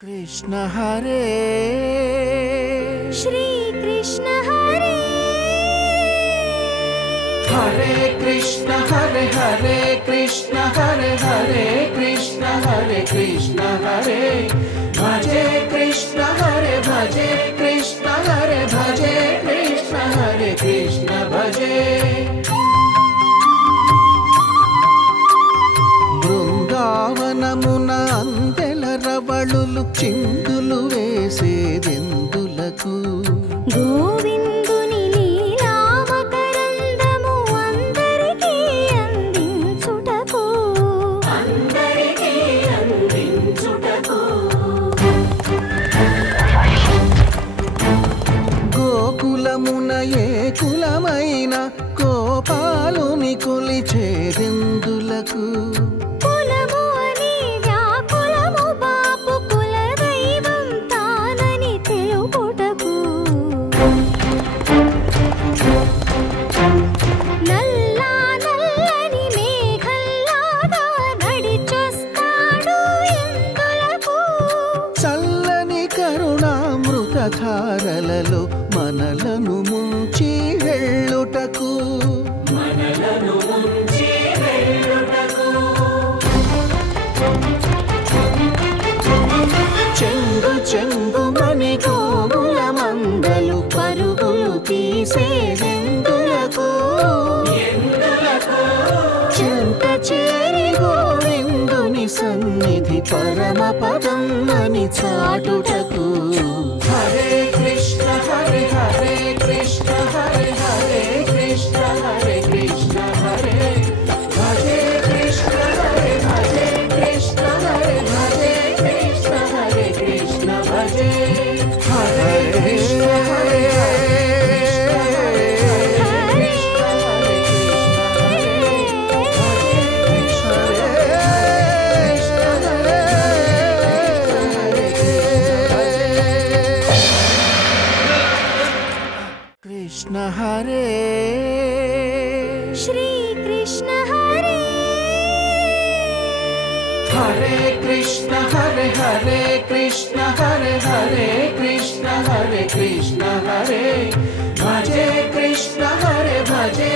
कृष्ण हरे श्री कृष्ण हरे हरे कृष्ण हरे हरे कृष्ण हरे हरे कृष्ण हरे कृष्ण हरे भजे कृष्ण हरे भजे कृष्ण हरे भजे कृष्ण हरे कृष्ण भजे బృందావనమున అందెల రవళులు చిందులు వేసేదెందులకు గోవిందుని లీలామకరందము అందరికీ అందించుటకు గోకులమున ఏ కులమైన గోపాలుని కొలిచేదెందులకు ధారలలో మనలను ముంచి వెళ్ళుటకు చెంగు చెంగు మని గోవుల మందలు పరుగులు తీసేదెందులకు చెంత చేరి గోవిందుని సన్నిధి పరమ పదం అని చాటుటకు हरे कृष्ण हरे हरे कृष्ण हरे हरे कृष्ण हरे कृष्ण हरे भजे कृष्ण हरे भजे कृष्ण हरे भजे कृष्ण हरे कृष्ण भजे हरे कृष्ण हरे कृष्ण हरे श्री कृष्ण हरे हरे कृष्ण हरे हरे कृष्ण हरे हरे कृष्ण हरे कृष्ण हरे भजे कृष्ण हरे भजे